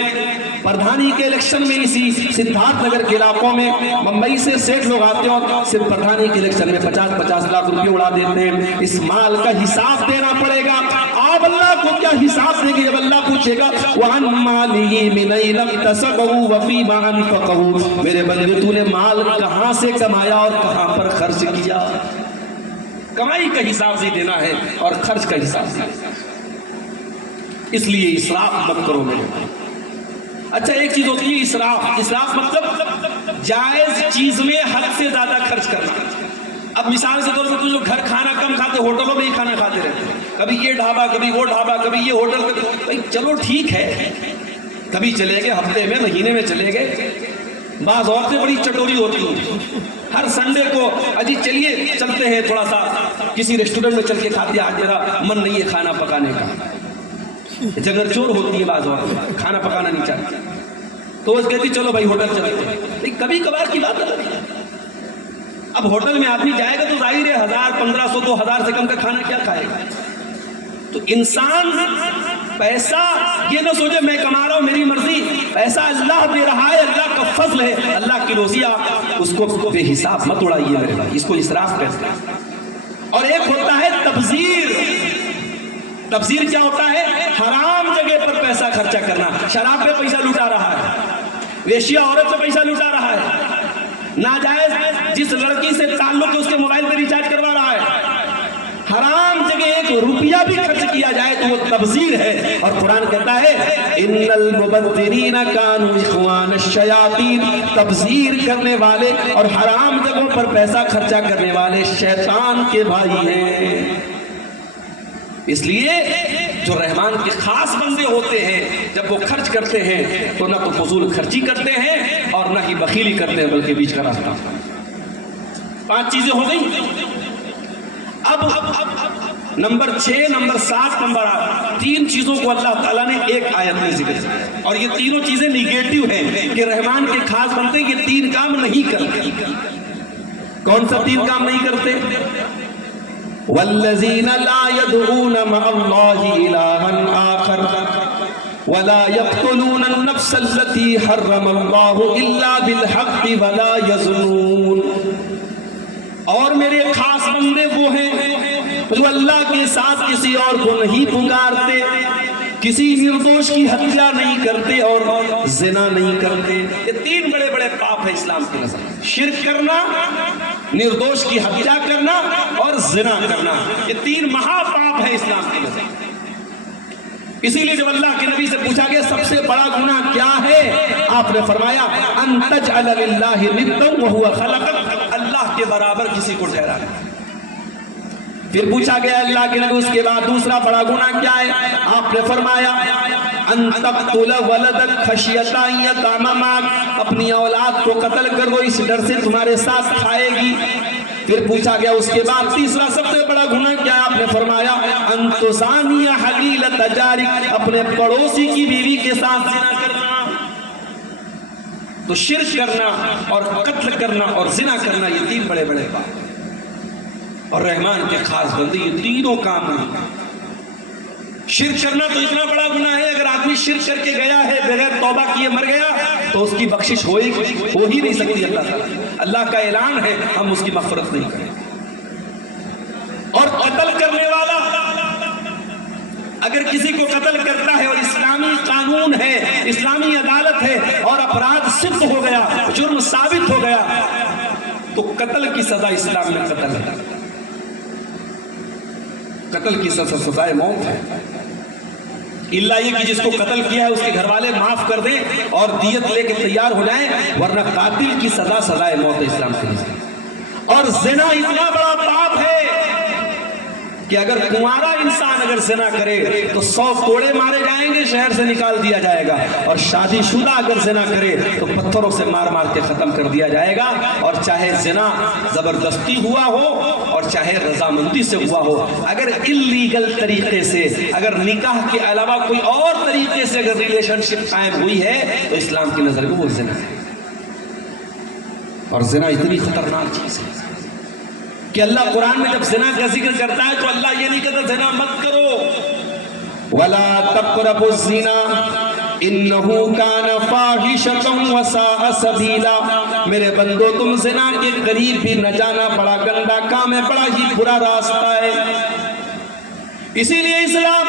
پردھانی کے الیکشن میں اسی سدھارتھ نگر کے علاقوں میں ممبئی سے سیٹ لوگ آتے ہیں، صرف پردھانی کے الیکشن میں 50-50 لاکھ روپے اڑا دیتے ہیں۔ اس مال کا حساب دینا پڑے گا۔ آپ اللہ کو کیا حساب دیں گے جب اللہ پوچھے گا وَعَنْ مَالِهِ مِنْ أَيْنَ اكْتَسَبَهُ وَفِيمَ أَنْفَقَهُ، میرے بندے تو نے مال کہاں سے کمایا اور کہاں پر خرچ کیا۔ کمائی کا حساب بھی دینا ہے اور خرچ کا حساب بھی۔ اس لیے اسراف مت کرو میرے بھائی۔ اچھا ایک چیز ہوتی ہے اسراف مطلب جائز چیز میں حد سے زیادہ خرچ کرنا۔ اب مثال کے طور پر جو گھر کھانا کم کھاتے ہوٹلوں میں ہی کھانا کھاتے رہتے ہیں، کبھی یہ ڈھابا کبھی وہ ڈھابا کبھی یہ ہوٹل کبھی، بھائی چلو ٹھیک ہے، کبھی چلے گئے ہفتے میں مہینے میں چلے گئے۔ بعض عورتیں بڑی چٹوری ہوتی ہیں، ہر سنڈے کو اجی چلیے چلتے ہیں تھوڑا سا کسی ریسٹورنٹ میں چل کے کھاتے ہیں، آج میرا من نہیں ہے کھانا پکانے کا۔ جگر چور ہوتی ہے بعض عورتیں، کھانا پکانا نہیں چاہتی، تو وہ کہتی چلو بھائی ہوٹل چلتے ہیں۔ کبھی کبھار کی بات ہے، اب ہوٹل میں آدمی جائے گا تو ظاہر ہے 1000 1500 2000 سے کم کا کھانا کیا کھائے گا؟ تو انسان پیسہ یہ نہ سوچے میں کما رہا ہوں میری مرضی، پیسہ اللہ دے رہا ہے، اللہ کا فضل ہے، اللہ کی روزی، آپ اس کو بے حساب مت اڑائیے میرے بھائی، اس کو اسراف کہتے ہیں۔ اور ایک ہوتا ہے تبذیر۔ تبذیر کیا ہوتا ہے؟ حرام جگہ پر پیسہ خرچہ کرنا، شراب پہ پیسہ لٹا رہا ہے، ویشیا عورت پہ پیسہ لٹا رہا ہے، ناجائز جس لڑکی سے تعلق ہے اس کے موبائل پہ ریچارج کروا رہا ہے، حرام جگہ ایک روپیہ بھی خرچ کیا جائے تو وہ تبذیر ہے۔ اور قرآن کہتا ہے ان المبذرین کانوا اخوان الشیاطین، تبذیر کرنے والے اور حرام جگہوں پر پیسہ خرچہ کرنے والے شیطان کے بھائی ہیں۔ اس لیے جو رحمان کے خاص بندے ہوتے ہیں جب وہ خرچ کرتے ہیں تو نہ تو فضول خرچی کرتے ہیں اور نہ ہی بخیلی کرتے ہیں، بلکہ بیچ کا راستہ۔ 5 چیزیں ہو گئی۔ اب نمبر 6 نمبر 7 نمبر 8 3 چیزوں کو اللہ تعالیٰ نے ایک آیت میں ذکر کیا، اور یہ تینوں چیزیں نیگیٹو ہیں کہ رحمان کے خاص بندے یہ 3 کام نہیں کرتے۔ کون سا 3 کام نہیں کرتے؟ والذین لا يدعون مع اللہ الہا آخر ولا يقتلون النفس التي حرم اللہ الا بالحق ولا يزنون۔ اور میرے خاص بندے وہ ہیں جو اللہ کے ساتھ کسی اور کو نہیں پکارتے، کسی نردوش کی ہتیا نہیں کرتے اور زنا نہیں کرتے۔ یہ 3 بڑے بڑے پاپ ہیں اسلام کے نظر، شرک کرنا، نردوش کی ہتیا کرنا اور زنا کرنا، یہ 3 مہا پاپ ہیں اسلام کے نظر۔ اسی لیے جب اللہ کے نبی سے پوچھا گیا سب سے بڑا گناہ کیا ہے، آپ نے فرمایا ان تجعل للہ ندا وہو خلقک، اللہ کے برابر کسی کو ٹھہرانا۔ پھر پوچھا گیا اللہ کے نبی اس کے بعد دوسرا بڑا گناہ کیا ہے، آپ نے فرمایا ان تقتل ولدک خشیۃ ان یطعم معک، اپنی اولاد کو قتل کر دو اس ڈر سے تمہارے ساتھ کھائے گی۔ پھر پوچھا گیا اس کے بعد تیسرا سب سے بڑا گناہ کیا ہے، آپ نے فرمایا ان تزانی حلیلۃ جارک، اپنے پڑوسی کی بیوی کے ساتھ زنا کرنا۔ تو شرک کرنا اور قتل کرنا اور زنا کرنا یہ 3 بڑے بڑے پاپ، اور رحمان کے خاص بندے یہ تینوں کام نہیں۔ شرک کرنا تو اتنا بڑا گناہ ہے، اگر آدمی شرک کر کے گیا ہے بغیر توبہ کیے مر گیا تو اس کی بخشش ہو ہی نہیں سکتی اللہ تعالیٰ۔ اللہ کا اعلان ہے ہم اس کی مغفرت نہیں کریں۔ اور قتل کرنے والا اگر کسی کو قتل کرتا ہے اور اسلامی قانون ہے، اسلامی عدالت ہے اور اپرادھ ثبت ہو گیا، جرم ثابت ہو گیا، تو قتل کی سزا اسلام میں قتل ہے، قتل کی سزائے موت ہے، اللہ یہ کہ جس کو قتل کیا ہے اس کے گھر والے معاف کر دیں اور دیت لے کے تیار ہو جائیں، ورنہ قاتل کی سزا سزائے موت ہے اسلام کے لیے۔ اور زنا اتنا بڑا پاپ ہے کہ اگر کنوارا انسان اگر زنا کرے تو 100 کوڑے مارے جائیں گے، شہر سے نکال دیا جائے گا، اور شادی شدہ اگر زنا کرے تو پتھروں سے مار مار کے ختم کر دیا جائے گا، اور چاہے زنا زبردستی ہوا ہو اور چاہے رضامندی سے ہوا ہو، اگر اللیگل طریقے سے، اگر نکاح کے علاوہ کوئی اور طریقے سے اگر ریلیشن شپ قائم ہوئی ہے تو اسلام کی نظر میں وہ زنا ہے۔ اور زنا اتنی خطرناک چیز ہے کہ اللہ قرآن میں جب زنا کا ذکر کرتا ہے تو اللہ یہ نہیں کہتا زنا مت کرو، وَلَا تَقْرَبُوا الزِّنَا إِنَّهُ كَانَ فَاحِشَةً وَسَاءَ سَبِيلًا، میرے بندو تم زنا کے قریب بھی نہ جانا، بڑا گندا کام ہے، بڑا ہی برا راستہ ہے۔ اسی لیے اسلام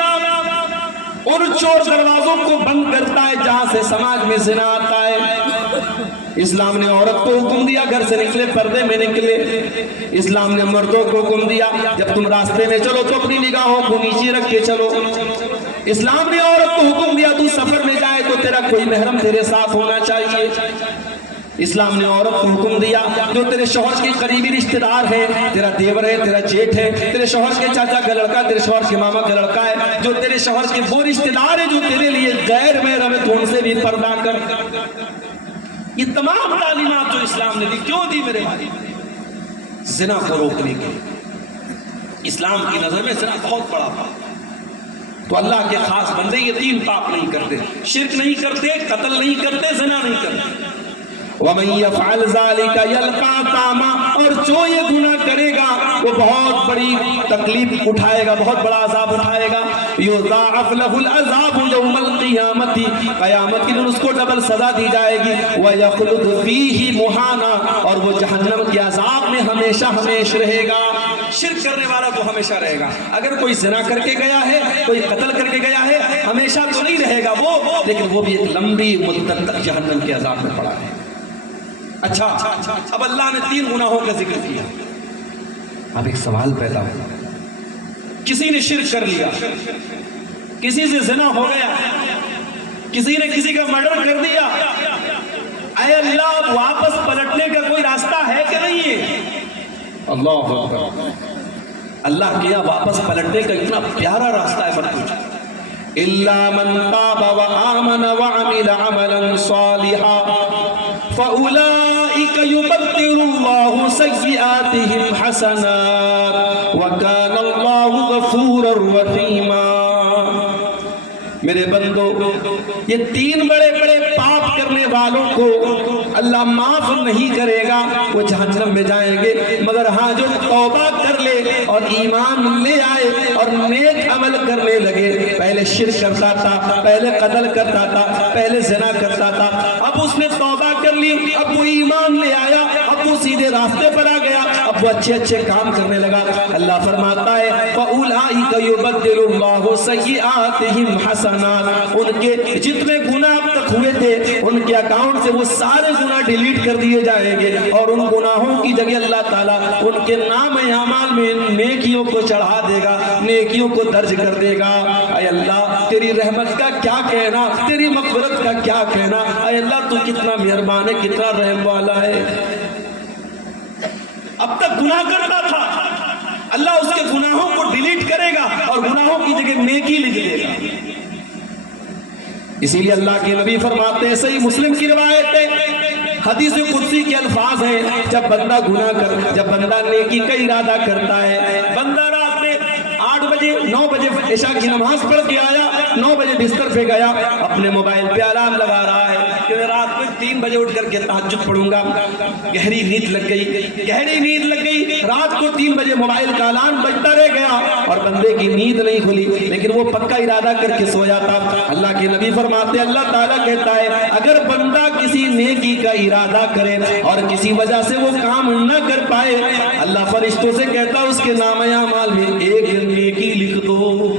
ان چور دروازوں کو بند کرتا ہے جہاں سے سماج میں زنا آتا ہے۔ اسلام نے عورت کو حکم دیا گھر سے نکلے پردے میں نکلے، اسلام نے مردوں کو حکم دیا جب تم راستے میں چلو تو اپنی نگاہوں کو نیچے رکھ کے چلو۔ اسلام نے عورت کو حکم دیا تو سفر میں جائے تو تیرا کوئی محرم تیرے ساتھ ہونا چاہیے. اسلام نے عورت کو حکم دیا جو تیرے شوہر کے قریبی رشتہ دار ہے، تیرا دیور ہے، تیرا جیٹھ ہے، تیرے شوہر کے چاچا کا لڑکا، تیرے شوہر کے ماما کا لڑکا ہے، جو تیرے شوہر کے وہ رشتہ دار ہے جو تیرے لیے غیر محرم ہے، تو ان سے بھی پردہ کر. یہ تمام تعلیمات جو اسلام نے دی کیوں دی میرے بھائی؟ زنا کو روکنے کے. اسلام کی نظر میں زنا بہت بڑا پاپ. تو اللہ کے خاص بندے یہ 3 پاپ نہیں کرتے، شرک نہیں کرتے، قتل نہیں کرتے، زنا نہیں کرتے. وَمَن يَفْعَلْ ذَلِكَ يَلْقَى أَثَامًا، اور جو یہ گناہ کرے گا وہ بہت بڑی تکلیف اٹھائے گا، بہت بڑا عذاب اٹھائے گا. يُضَاعَفْ لَهُ الْعَذَابُ يَوْمَ الْقِيَامَةِ، قیامت کے دن اس کو ڈبل سزا دی جائے گی. وَيَخْلُدْ فِيهِ مُهَانًا، اور وہ جہنم کے عذاب میں ہمیشہ ہمیشہ رہے گا. شرک کرنے والا تو ہمیشہ رہے گا. اگر کوئی زنا کر کے گیا ہے، کوئی قتل کر کے گیا ہے، ہمیشہ تو نہیں رہے گا وہ، لیکن وہ بھی ایک لمبی مدت تک جہنم کے عذاب میں پڑا ہے. اچھا اب اللہ نے 3 گناہوں کا ذکر کیا. اب ایک سوال پیدا ہوا، کسی نے شرک کر لیا، کسی سے زنا ہو گیا، کسی نے کسی کا مرڈر کر دیا، اے اللہ واپس پلٹنے کا کوئی راستہ ہے کہ نہیں ہے؟ اللہ اکبر. اللہ کے یہاں واپس پلٹنے کا اتنا پیارا راستہ ہے، مت پوچھو. إِلَّا مَنْ تَابَ وَآمَنَ وَعَمِلَ عَمَلًا صَالِحًا فَأُولَئِكَ يُبَدِّلُ اللَّهُ سَيِّئَاتِهِمْ حَسَنَاتٍ وَكَانَ اللَّهُ غَفُورًا رَحِيمًا. میرے بندو، یہ 3 بڑے بڑے پاپ کرنے والوں کو اللہ معاف نہیں کرے گا، وہ جہنم میں جائیں گے. مگر ہاں جو توبہ کر لے اور ایمان لے آئے اور نیک عمل کرنے لگے، پہلے شرک کرتا تھا، پہلے قتل کرتا تھا، پہلے زنا کرتا تھا، اب اس نے توبہ کر لی، اب وہ ایمان لے آیا، اب وہ سیدھے راستے پر آ گیا، اب وہ اچھے اچھے کام کرنے لگا. اللہ فرماتا ہے فَأُولَئِكَ يُبَدِّلُ اللَّهُ سَيِّئَاتِهِمْ حَسَنَاتٍ، ان کے جتنے گناہ اب تک ہوئے تھے ان کے اکاؤنٹ سے وہ سارے گناہ ڈیلیٹ کر دیے جائیں گے، اور ان گناہوں کی جگہ اللہ تعالیٰ ان کے نام اعمال میں نیکیوں کو چڑھا دے گا، نیکیوں کو درج کر دے گا. اے اللہ تیری رحمت کا کیا کہنا، تیری مغفرت کا کیا کہنا. اے اللہ تو کتنا مہربان ہے، کتنا رحم والا ہے. اب تک گناہ کرتا تھا، اللہ اس کے گناہوں کو ڈیلیٹ کرے گا اور گناہوں کی جگہ نیکی لکھ دے گا. اسی لیے اللہ کے نبی فرماتے ہیں، صحیح مسلم کی روایت ہے، حدیث قدسی کے الفاظ ہیں، جب بندہ نیکی کا ارادہ کرتا ہے، بندہ رات میں 8 بجے 9 بجے عشاء کی نماز پڑھ کے آیا، 9 بجے بستر پہ گیا، اپنے موبائل پہ الارم لگا رہا ہے کہ میں رات میں 3 بجے اٹھ کر کے تہجد پڑھوں گا. گہری نیند لگ گئی، رات کو 3 بجے موبائل کا الارم بجتا رہ گیا اور بندے کی نیند نہیں کھلی، لیکن وہ پکا ارادہ کر کے سو جاتا. اللہ کے نبی فرماتے ہیں، اللہ تعالیٰ کہتا ہے اگر بندہ کسی نیکی کا ارادہ کرے اور کسی وجہ سے وہ کام نہ کر پائے، اللہ فرشتوں سے کہتا ہے اس کے نام اعمال میں ایک نیکی لکھ دو.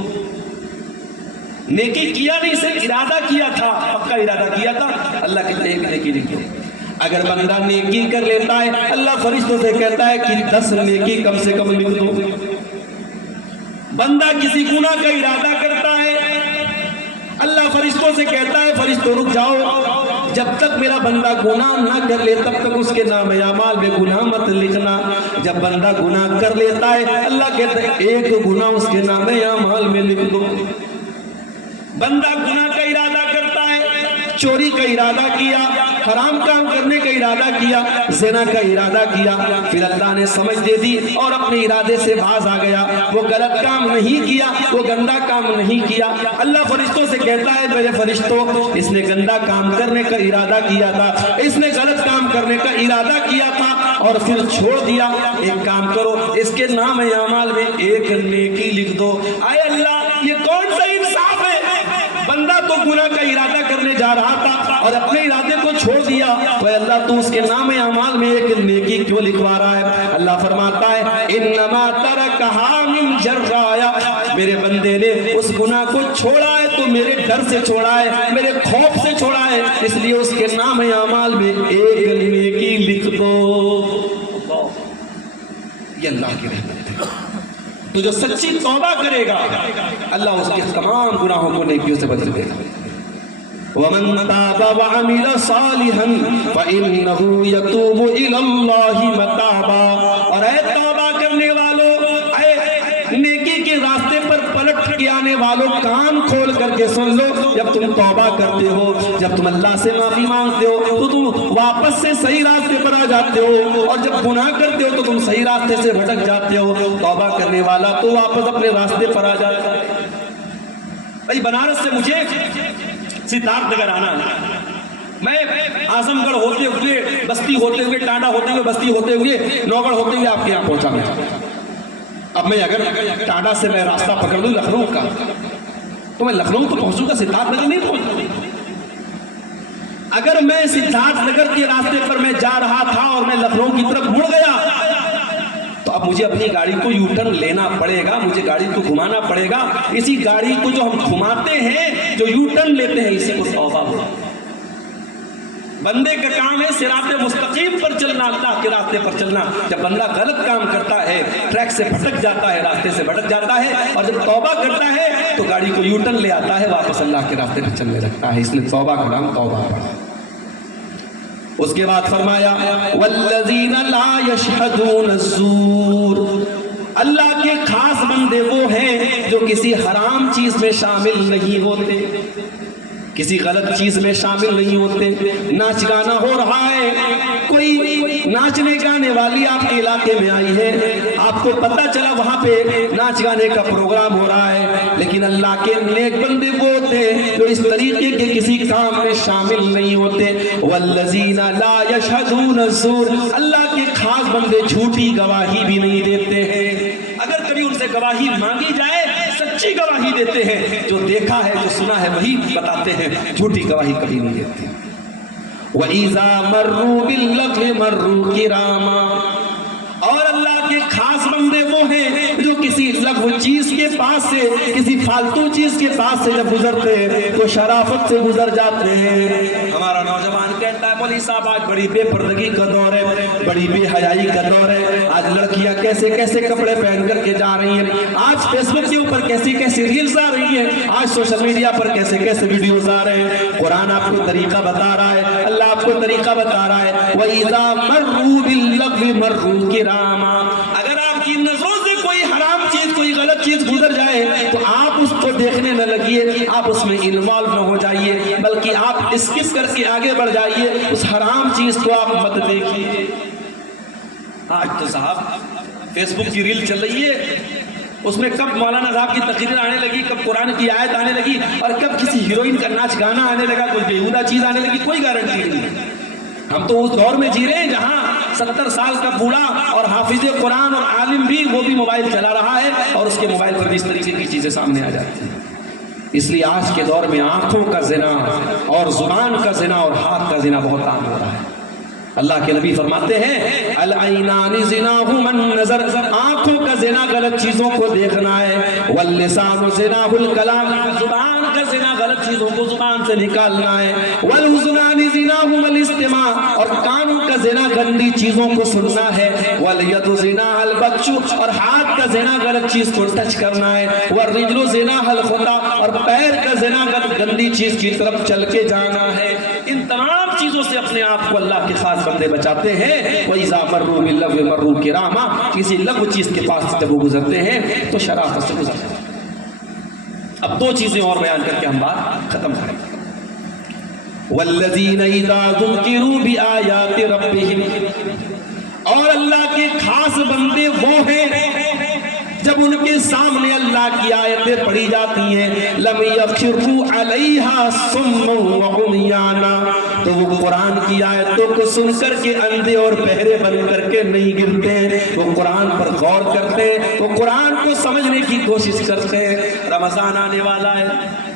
نیکی کیا نہیں، صرف ارادہ کیا تھا، پکا ارادہ کیا تھا، اللہ کہتا ہے ایک نیکی لکھ دو. اگر بندہ نیکی کر لیتا ہے، اللہ فرشتوں سے کہتا ہے کہ 10 نیکی کم سے کم لکھ دو. بندہ کسی گناہ کا ارادہ کرتا ہے، اللہ فرشتوں سے کہتا ہے فرشتوں رک جاؤ، جب تک میرا بندہ گناہ نہ کر لے تب تک اس کے نام اعمال میں گناہ مت لکھنا. جب بندہ گناہ کر لیتا ہے، اللہ کہتا ہے ایک گناہ اس کے نام اعمال میں لکھ دو. بندہ گناہ کا ارادہ کرتا ہے، چوری کا ارادہ کیا، حرام کام کرنے کا ارادہ کیا، زنا کا ارادہ کیا، پھر اللہ نے سمجھ دے دی اور اپنے ارادے سے باز آ گیا. وہ غلط کام نہیں کیا، وہ گندا کام نہیں کیا. اللہ فرشتوں سے کہتا ہے میرے فرشتوں، اس نے گندا کام کرنے کا ارادہ کیا تھا، اس نے غلط کام کرنے کا ارادہ کیا تھا اور پھر چھوڑ دیا. ایک کام کرو، اس کے نام اعمال میں ایک نیکی لکھ دو. اے اللہ یہ کون سا انصاف ہے؟ بندہ تو گناہ کا ارادہ کرنے جا رہا تھا اور اپنے ارادے کو چھوڑ دیا، تو اللہ تو اس کے نام اعمال میں ایک نیکی کیوں لکھوا رہا ہے؟ اللہ فرماتا ہے انما ترکھا من جرایا، میرے بندے نے اس گناہ کو چھوڑا ہے تو میرے ڈر سے چھوڑا ہے، میرے خوف سے چھوڑا ہے، اس لیے اس کے نام اعمال میں ایک نیکی لکھ دو. یہ اللہ کی رحمت ہے. تو جو سچی توبہ کرے گا اللہ اس کے تمام گناہوں کو نیکیوں سے بدل دے گا. وَمَن تَابَ وَعَمِلَ صَالِحًا فَإِنَّهُ يَتُوبُ إِلَى اللَّهِ مَتَابًا. اور اے توبہ کرنے والوں، اے نیکی کے راستے پر پلٹ کے آنے والوں، کان کھول کر کے سن لو. جب تم توبہ کرتے ہو، جب تم اللہ سے معافی مانگتے ہو تو تم واپس سے صحیح راستے پر آ جاتے ہو، اور جب گناہ کرتے ہو تو تم صحیح راستے سے بھٹک جاتے ہو. توبہ کرنے والا تو واپس اپنے راستے پر آ جاتا ہے. بھائی بنارس سے مجھے سدھارتھ نگر آنا ہے. میں اعظم گڑھ ہوتے ہوئے، بستی ہوتے ہوئے، ٹانڈا ہوتے ہوئے، بستی ہوتے ہوئے، نوگڑھ ہوتے ہوئے آپ کے یہاں پہنچا میں. اب میں اگر ٹانڈا سے میں راستہ پکڑ لوں لکھنؤ کا تو میں لکھنؤ تو پہنچوں گا، سدھارتھ نگر نہیں پہنچوں. اگر میں سدھارتھ نگر کے راستے پر میں جا رہا تھا اور میں لکھنؤ کی طرف مڑ گیا تو اب مجھے اپنی گاڑی کو یو ٹرن لینا پڑے گا، مجھے گاڑی کو گھمانا پڑے گا. اسی گاڑی کو جو ہم گھماتے ہیں، جو یو ٹرن لیتے ہیں، اسی کو توبہ ہو. بندے کا کام ہے صراط مستقیم پر چلنا، اللہ کے راستے پر چلنا. جب بندہ غلط کام کرتا ہے، ٹریک سے بھٹک جاتا ہے، راستے سے بھٹک جاتا ہے، اور جب توبہ کرتا ہے تو گاڑی کو یو ٹرن لے آتا ہے، واپس اللہ کے راستے پر چلنے لگتا ہے. اس لیے توبہ کا نام توبہ پڑھا. اس کے بعد فرمایا والذین لا یشہدون الزور. اللہ کے خاص بندے وہ ہیں جو کسی حرام چیز میں شامل نہیں ہوتے، کسی غلط چیز میں شامل نہیں ہوتے. ناچ گانا ہو رہا ہے، کوئی ناچنے گانے والی آپ کے علاقے میں آئی ہے، آپ کو پتہ چلا وہاں پہ ناچ گانے کا پروگرام ہو رہا ہے، لیکن اللہ کے نیک بندے وہ ہوتے جو اس طریقے کے کسی کام میں شامل نہیں ہوتے. والذین لا یشہدون الزور. اللہ کے خاص بندے جھوٹی گواہی بھی نہیں دیتے ہیں. اگر کبھی ان سے گواہی مانگی جائے سچی گواہی دیتے ہیں، جو دیکھا ہے جو سنا ہے وہی بتاتے ہیں، جھوٹی گواہی کبھی نہیں دیتے. وَإِذَا مَرُّوا بِاللَّغْوِ مَرُّوا كِرَامًا. اور اللہ کے خاص بندے وہ ہیں جو کسی لغو چیز کے پاس سے، کسی فالتو چیز کے پاس سے جب گزرتے ہیں تو شرافت سے گزر جاتے ہیں. ہمارا نوجوان کہتا ہے مولوی صاحب آج بڑی بے پردگی کا دور ہے، بڑی بے حیائی کا دور ہے، آج لڑکیاں کیسے کیسے کپڑے پہن کر کے جا رہی ہیں، آج فیس بک کے اوپر کیسی کیسی ریلز آ رہی ہیں، آج سوشل میڈیا پر کیسے کیسے ویڈیوز آ رہے ہیں. قرآن آپ کو طریقہ بتا رہا ہے، اللہ آپ کو طریقہ بتا رہا ہے. وَإِذَا مَرُّوا بِاللَّغْوِ مَرُّوا كِرَامًا. اگر آپ کی نظروں سے کوئی حرام چیز، کوئی غلط چیز گزر جائے تو آپ اس کو دیکھنے نہ لگیے، آپ اس میں انوالو نہ ہو جائیے، بلکہ آپ اسکپ کر کے آگے بڑھ جائیے، اس حرام چیز کو آپ مت دیکھیے. آج تو صاحب فیس بک کی ریل چل رہی ہے، اس میں کب مولانا صاحب کی تقریر آنے لگی، کب قرآن کی آیت آنے لگی، اور کب کسی ہیروئن کا ناچ گانا آنے لگا، کوئی بیہودہ چیز آنے لگی، کوئی گارنٹی نہیں. ہم تو اس دور میں جی رہے ہیں جہاں 70 سال کا بوڑھا اور حافظ قرآن اور عالم بھی، وہ بھی موبائل چلا رہا ہے، اور اس کے موبائل پر بھی اس طریقے کی چیزیں سامنے آ جاتی ہیں. اس لیے آج کے دور میں آنکھوں کا زنا اور زبان کا زنا اور ہاتھ کا زنا بہت عام ہو رہا ہے. اللہ کے نبی فرماتے ہیں العینان زناہما النظر. آنکھوں کا زنا غلط چیزوں کو دیکھنا ہے. واللسان زناہ الکلام. زبان کا زنا غلط چیزوں کو زبان سے نکالنا ہے. والاذنان زناہما الاستماع. اور کانوں کا زنا گندی چیزوں کو سننا ہے. والید زناہ البطش. اور ہاتھ کا زنا غلط چیز کو ٹچ کرنا ہے. والرجل زناہ الخطا. اور پیر کا زنا گندی چیز کی طرف چل کے جانا ہے. ان تمام چیزوں سے اپنے آپ کو اللہ کے خاص بندے بچاتے ہیں. وَإِذَا مَرُّوا بِاللَّغْوِ مَرُّوا كِرَامًا. کسی لغو چیز کے پاس جب وہ گزرتے ہیں تو شرافت سے گزرتے ہیں. اب دو چیزیں اور بیان کر کے ہم بات ختم کریں گے. وَالَّذِينَ إِذَا ذُكِّرُوا بِآيَاتِ رَبِّهِمْ. اور اللہ کے خاص بندے وہ ہیں جب ان کے سامنے اللہ کی آیتیں پڑھی جاتی ہیں لم یخروا علیہا صما وعمیانا. تو وہ قرآن کی آیتوں کو سن کر کے اندھے اور بہرے بن کر کے نہیں گرتے ہیں. وہ قرآن پر غور کرتے ہیں, وہ قرآن کو سمجھنے کی کوشش کرتے ہیں. رمضان آنے والا ہے,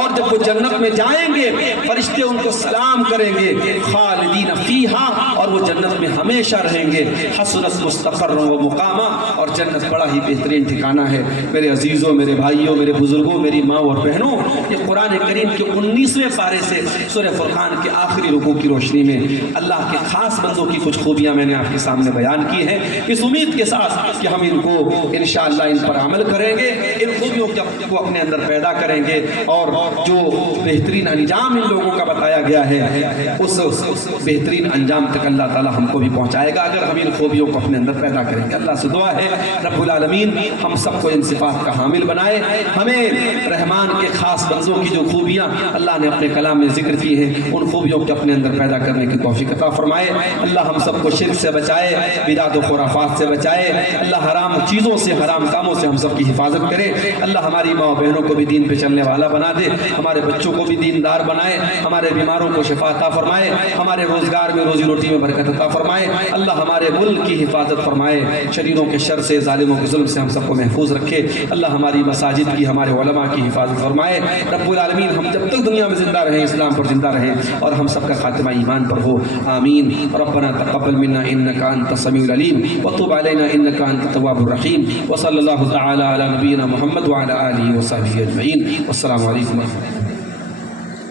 اور جب وہ جنت میں جائیں گے فرشتے ان کو سلام کریں گے خالدین فیہا، اور وہ جنت میں ہمیشہ رہیں گے، حسنت مستقرا و مقاما، اور جنت بڑا ہی بہترین ٹھکانہ ہے۔ میرے عزیزوں، میرے بھائیوں، میرے بزرگوں، میری ماں اور بہنوں، یہ قرآن کریم کے 19ویں پارے سے سورہ فرقان کے آخری رکوع کی روشنی میں اللہ کے خاص بندوں کی کچھ خوبیاں میں نے آپ کے سامنے بیان کی ہیں، اس امید کے ساتھ کہ ہم ان کو انشاءاللہ ان پر عمل کریں گے، ان خوبیوں کو اپنے اندر پیدا کریں گے، اور جو بہترین انجام ان لوگوں کا بتایا گیا ہے اس بہترین انجام تک اللہ تعالی ہم کو بھی پہنچائے گا اگر ہم ان خوبیوں کو اپنے اندر پیدا کریں گے۔ اللہ سے دعا ہے رب العالمین ہم سب کو ان صفات کا حامل بنائے، ہمیں رحمان کے خاص بندوں کی جو خوبیاں اللہ نے اپنے کلام میں ذکر کی ہیں ان خوبیوں کو اپنے اندر پیدا کرنے کی توفیق عطا فرمائے۔ اللہ ہم سب کو شرک سے بچائے، بدعت و خرافات سے بچائے، اللہ حرام چیزوں سے، حرام کاموں سے ہم سب کی حفاظت کرے۔ اللہ ہماری ماں بہنوں کو بھی دین پہ چلنے والا بنا دے، ہمارے بچوں کو بھی دیندار بنائے، ہمارے بیماروں کو شفا عطا فرمائے، ہمارے روزگار میں روزی روٹی میں برکت عطا فرمائے۔ اللہ ہمارے ملک کی حفاظت فرمائے، شریروں کے شر سے، ظالموں کے ظلم سے ہم سب کو محفوظ رکھے۔ اللہ ہماری مساجد کی، ہمارے علماء کی حفاظت فرمائے۔ رب العالمین ہم جب تک دنیا میں زندہ رہیں اسلام پر زندہ رہیں اور ہم سب کا خاتمہ ایمان پر ہو، آمین۔ ربنا تقبل منا انك انت السميع العليم وتب علينا انك انت التواب الرحيم، وصلى الله تعالى على نبينا محمد وعلى اله وصحبه اجمعين، والسلام عليكم ورحمة الله۔